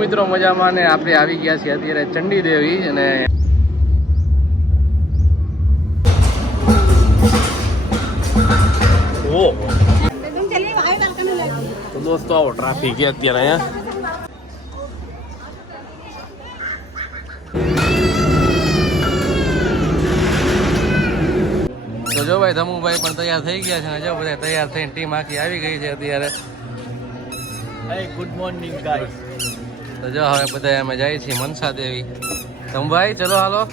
મિત્રો મજામાં ને આપણે આવી ગયા છીએ અત્યારે ચંડી દેવી અને તો દોસ્તો આવો ટ્રાફિક છે અત્યારે અહીંયા તો જો ભાઈ ધમુભાઈ પણ તૈયાર થઈ ગયા છે ને જો બધા તૈયાર થઈને ટીમ આખી આવી ગઈ છે અત્યારે ગુડ મોર્નિંગ ગાઈસ તો જો હવે બધા અમે જાય છીએ મનસા દેવી ધમભાઈ ચલો હાલો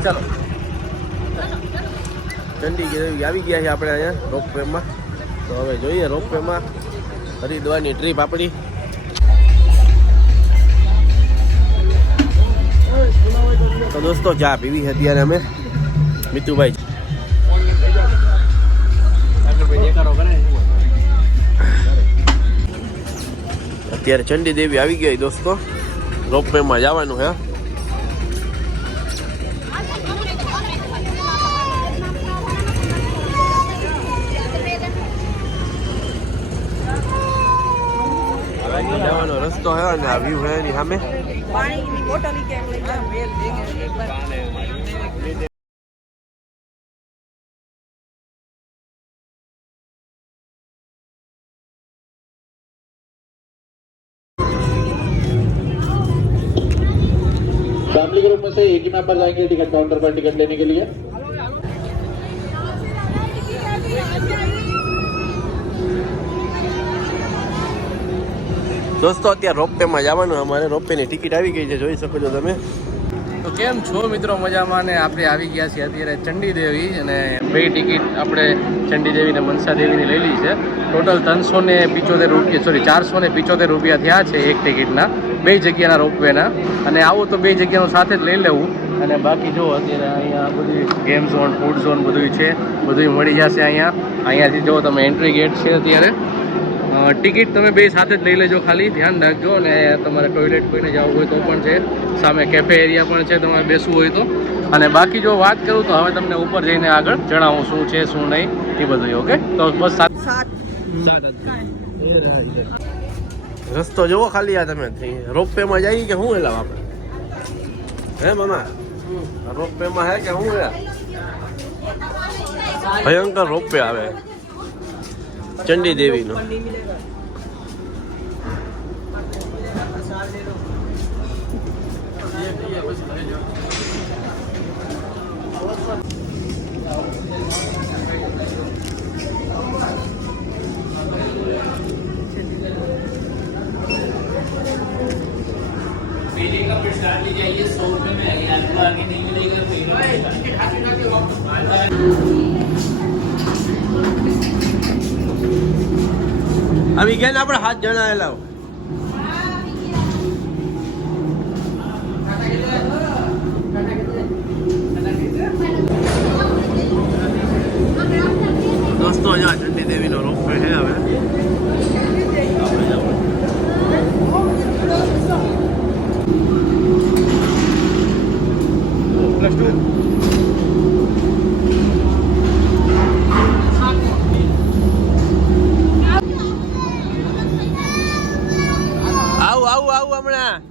ચાલો ચંડી દેવી આવી ગયા છે આપણે અહીંયા રોપવેમાં તો હવે જોઈએ રોપવેમાં હરિદ્વારની ટ્રીપ આપણી તો દોસ્તો ચા પીવી છે અત્યારે અમે મિતુભાઈ અત્યારે ચંડી દેવી આવી ગઈ દોસ્તો રોપવેમાં જવાનું હે જવાનો રસ્તો હે અને આ વ્યૂ હે એની સામે પાણીની બોટલ કે વેલ દેંગે એક બાર फैमिली ग्रुप में से एक ही मेंबर जाएंगे टिकट काउंटर पर टिकट लेने के लिए દોસ્તો અત્યારે રોપવેમાં જવાનું અમારે રોપવેની ટિકિટ આવી ગઈ છે જોઈ શકો છો તમે તો કેમ છો મિત્રો મજામાં ને આપણે આવી ગયા છીએ અત્યારે ચંડી દેવી અને બે ટિકિટ આપણે ચંડી દેવી ને મનસા દેવીની લઈ લીધી છે ટોટલ 375 રૂપિયા સોરી 475 રૂપિયા થયા છે એક ટિકિટના બે જગ્યાના રોપવેના અને આવું તો બે જગ્યાનું સાથે જ લઈ લેવું અને બાકી જો અત્યારે અહીંયા બધી ગેમ ઝોન ફૂડ ઝોન બધું છે બધું મળી જશે અહીંયાથી જો તમે એન્ટ્રી ગેટ છે અત્યારે ટિકિટ તમે બે સાથે જ લઈ લેજો ખાલી ધ્યાન રાખજો અને તમારે ટોયલેટ કોઈને જવું હોય તો પણ છે સામે કેફે એરિયા પણ છે તમારે બેસવું હોય તો અને બાકી જો વાત કરું તો હવે તમને ઉપર જઈને આગળ જણાવું શું છે શું નહીં એ બધું ઓકે તો બસ રસ્તો જોવો ખાલી આ તમે રોપવેમાં જઈએ કે શું એલા આપણે હે મામા રોપવેમાં હે કે શું ભયંકર રોપવે આવે ચંડી દેવીનો આવી ગયા ને આપણે 7 જણા આવેલા દોસ્તો અહીંયા ચંડી દેવીનો રોપવે છે હવે આવું હમણાં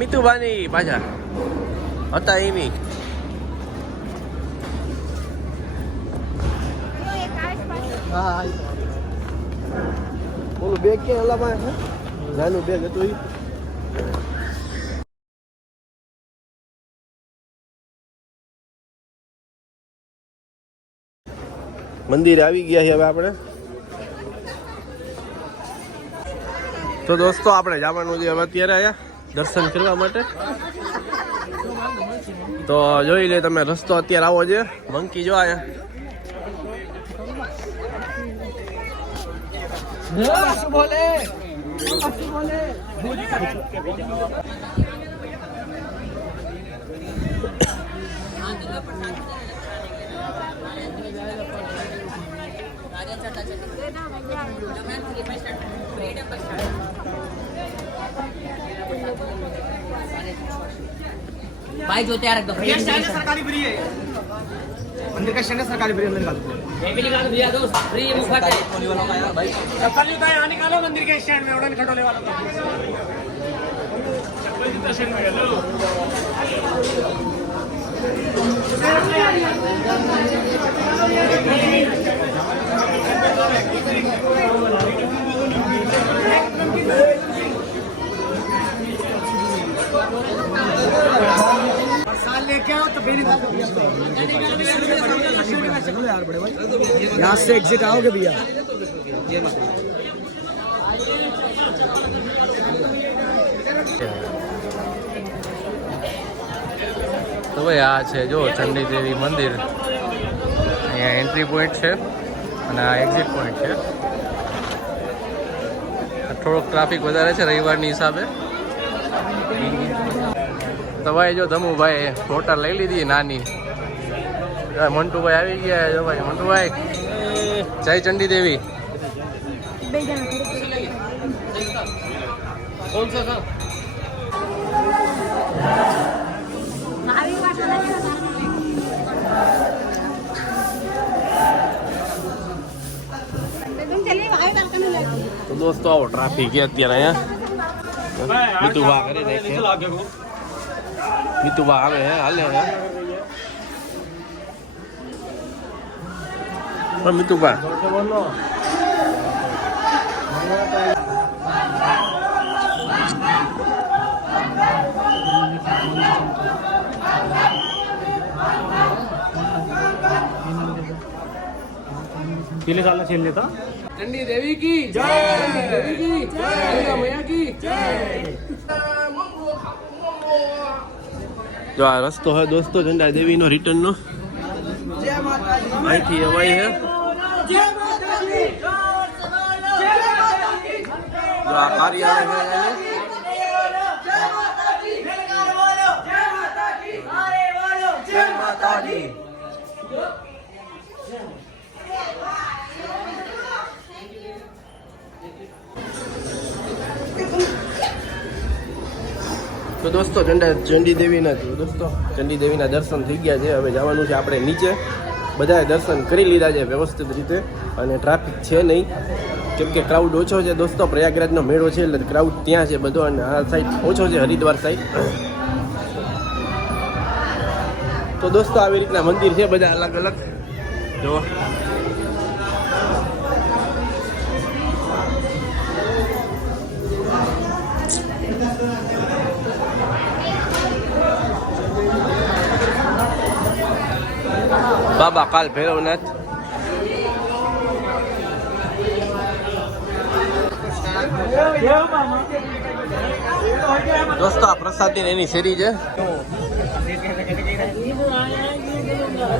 મિતુભાની પાછા હતા એની. હા ઓલું બેગ ક્યાં ઓલા પાસે નાનું બેગ હતું એ. મંદિર આવી ગયા છે હવે આપણે. તો દોસ્તો આપણે જવાનું છે હવે અત્યારે અહીંયા દર્શન કરવા માટે. તો જોઈ લે તમે રસ્તો અત્યારે આવો છે. મંકી જો આયા भाई जो तैयार रख दो सरकारी फ्री है मंदिर का स्टैंड सरकारी फ्री अंदर निकालो ये भी निकाल दिया दोस्त फ्री मुफ्त है चप्पल जूता यहाँ निकालो मंदिर के स्टैंड में उड़न खटोले वाला चप्पल जूता स्टैंड में हेलो साल लेके आओ तो फिर यार बड़े भाई यहाँ से एग्जिट आओगे भैया તો ભાઈ આ છે જો ચંડી દેવી મંદિર. અહીંયા એન્ટ્રી પોઈન્ટ છે અને આ એક્ઝિટ પોઈન્ટ છે. થોડોક ટ્રાફિક વધારે છે રવિવારની હિસાબે. તો ભાઈ જો ધમુભાઈ મોટર લઈ લીધી નાની. મંટુભાઈ આવી ગયા. જો ભાઈ મંટુભાઈ જય ચંડી દેવી. કોણ છે સર? તો દોસ્તો આવો ટ્રાફિક છે અત્યારે અહીંયા. મિતુભા કરી નાખે. મિતુભા હાલે હે હાલે હે પણ મિતુભા पीले साल छीन लेता चंडी देवी की जय. देवी की जय. मैया की जय. जो आ रस्तो है दोस्तों चंडा देवी नो रिटर्न नो. અહીંથી અવાય છે. જો આ કાર્યાલય છે તો દોસ્તો ચંડી દેવીના દર્શન થઈ ગયા છે. હવે જવાનું છે આપણે નીચે. બધાએ દર્શન કરી લીધા છે વ્યવસ્થિત રીતે અને ટ્રાફિક છે નહીં કેમ કે ક્રાઉડ ઓછો છે દોસ્તો. પ્રયાગરાજનો મેળો છે એટલે ક્રાઉડ ત્યાં છે બધો અને આ સાઈડ ઓછો છે હરિદ્વાર સાઈડ. તો દોસ્તો આવી રીતના મંદિર છે બધા અલગ અલગ. જો બાબા કાલ ભૈરવનાથ. દોસ્તો આ પ્રસાદી એની શેરી છે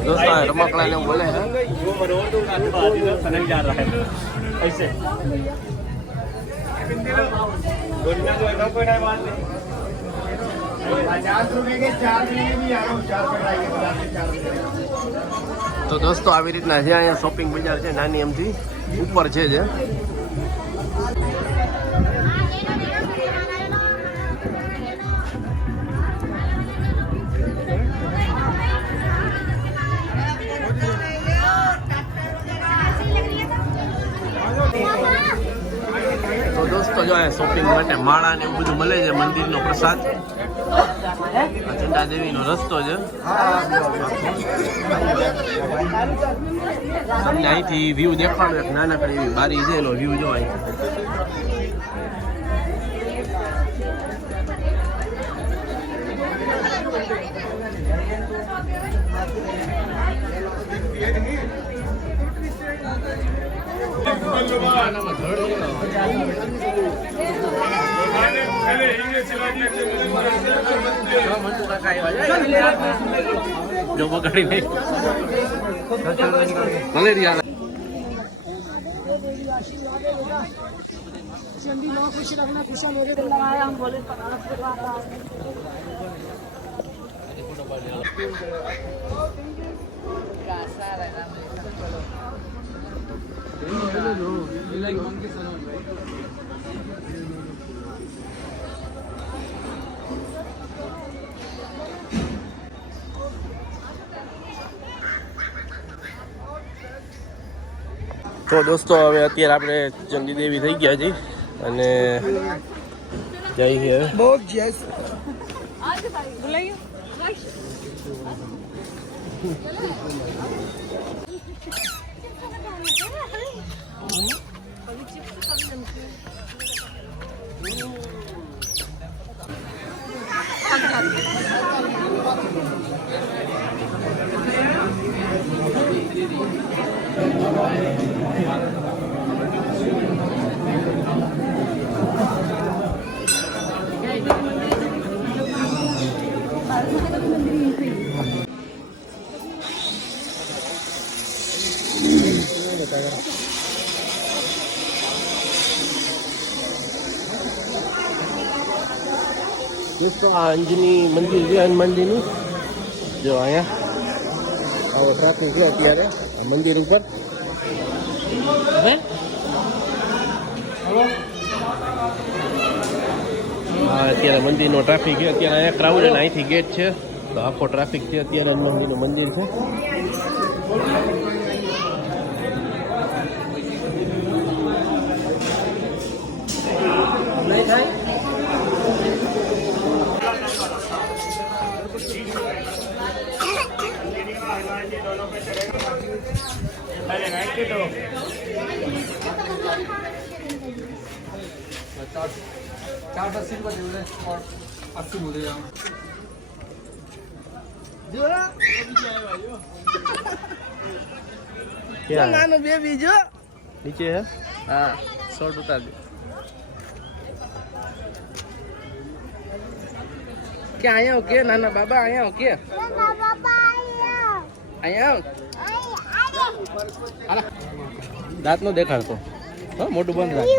દોસ્તો. રમકડા ને બોલે છે. તો દોસ્તો આવી રીતના છે અહીંયા શોપિંગ બજાર છે નાની એમથી ઉપર છે જે. તો દોસ્તો જો અહીંયા શોપિંગ માટે માળા ને એવું બધું મળે છે, મંદિરનો પ્રસાદ. આ ચંડાદેવીનો રસ્તો છે. તમને અહીંથી વ્યૂ દેખાડો, એક નાનકડી એવી બારી છે, એનો વ્યૂ જો અહીંથી. જો બગાડી નહીં મલેરિયા. તો દોસ્તો હવે અત્યારે આપણે ચંડીદેવી થઈ ગયા છીએ અને જઈ છે બહુ જય દોસ્તો આ અંજની મંદિર છે, હનુમાનજીનું. જો અહીંયા આવો ટ્રાફિક છે અત્યારે મંદિર ઉપર. અત્યારે મંદિરનો ટ્રાફિક છે અત્યારે. અહીંયા ક્રાઉડ અને અહીંથી ગેટ છે તો આખો ટ્રાફિક છે અત્યારે. હનુમાનજીનું મંદિર છે. નાનો બેબી જો નીચે હે. હા, શોર્ટ ઉતાર દે. કે અહીંયા કે નાના બાબા અહીંયા કે અહીંયા દાંત નો દેખાડતો. હા, મોટું બંધ રાખ.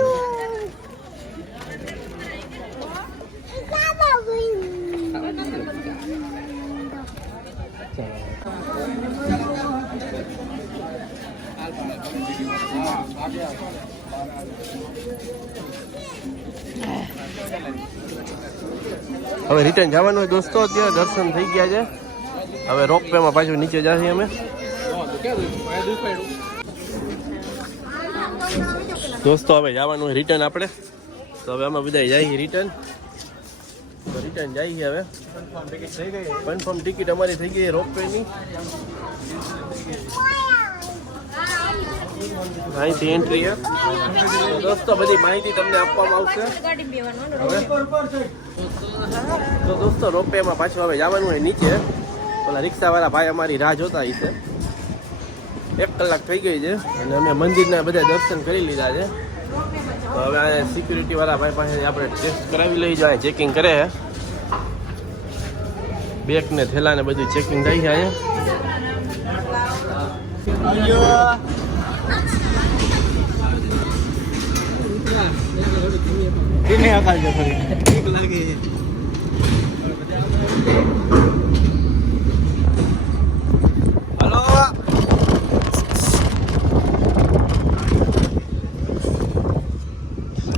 હવે રિટર્ન જવાનું હોય દોસ્તો. ત્યાં દર્શન થઈ ગયા છે. હવે રોપવે માં પાછું નીચે જઈએ અમે. દોસ્તો હવે જવાનું હોય રિટર્ન આપણે. તો હવે અમે બધા જઈએ રિટર્ન. તો રિટર્ન જઈએ હવે. કન્ફર્મ ટિકિટ અમારી થઈ ગઈ રોપવેની. અહીંથી એન્ટ્રી છે. દોસ્તો બધી માહિતી તમને આપવામાં આવશે. તો દોસ્તો રોપવેમાં પાછું હવે જવાનું હોય નીચે. ઓલા રિક્ષાવાળા ભાઈ અમારી રાહ જોતા હશે. 1 કલાક થઈ ગઈ છે અને અમે મંદિરના બધા દર્શન કરી લીધા છે. તો હવે આ સિક્યુરિટી વાળા ભાઈ પાસે આપણે ટેસ્ટ કરાવી લઈ જાય. ચેકિંગ કરે છે. બેગ ને થેલા ને બધું ચેકિંગ થઈ જાય.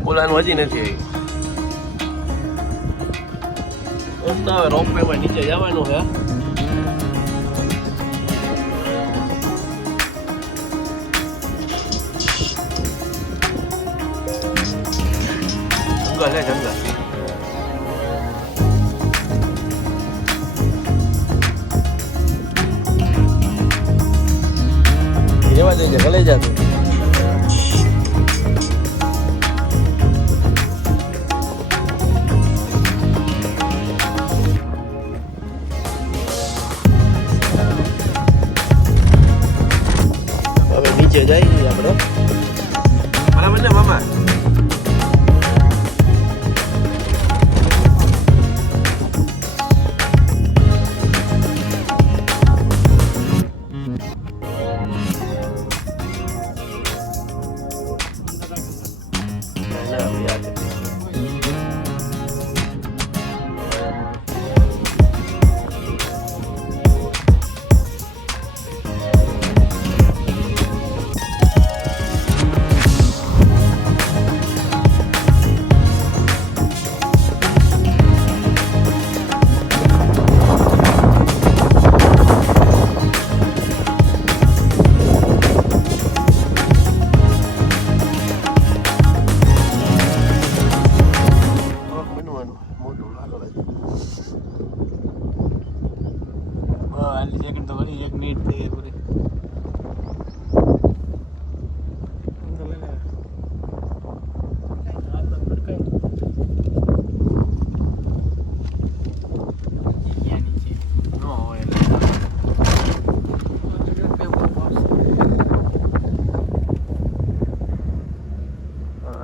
બોલાનું હજી નથી આવી. હવે રોપવે માં નીચે જવાનું છે. જંગલ હે જંગલ. રેવા દેજે ભલે જાતું. હવે નીચે જઈએ આપણે બરાબર ને મામા.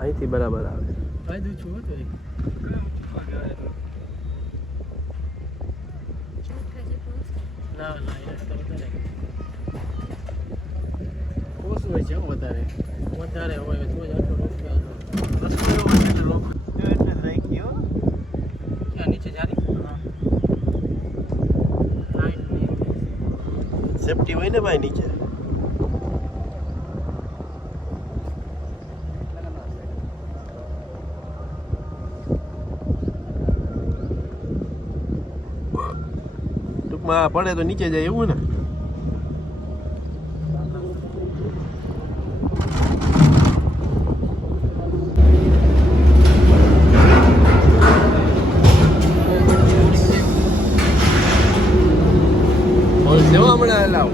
અહીંથી બરાબર આવે. વધારે હોય તો જ આટલો રસ્તો એવો એટલે રોક એટલે રહી ગયો. ક્યાં નીચે જારી સેફટી હોય ને ભાઈ નીચે. ટૂંકમાં પડે તો નીચે જાય એવું ને. સેવા હમણાં લાવ.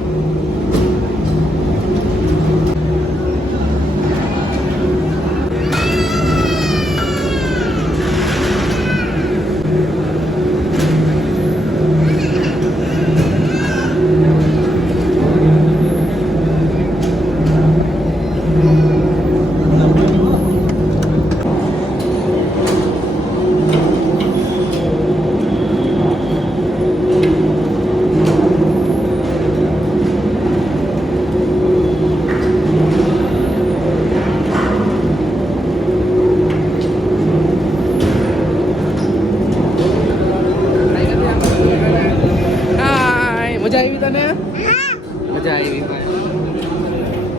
મજા આવી તને? મજા આવી.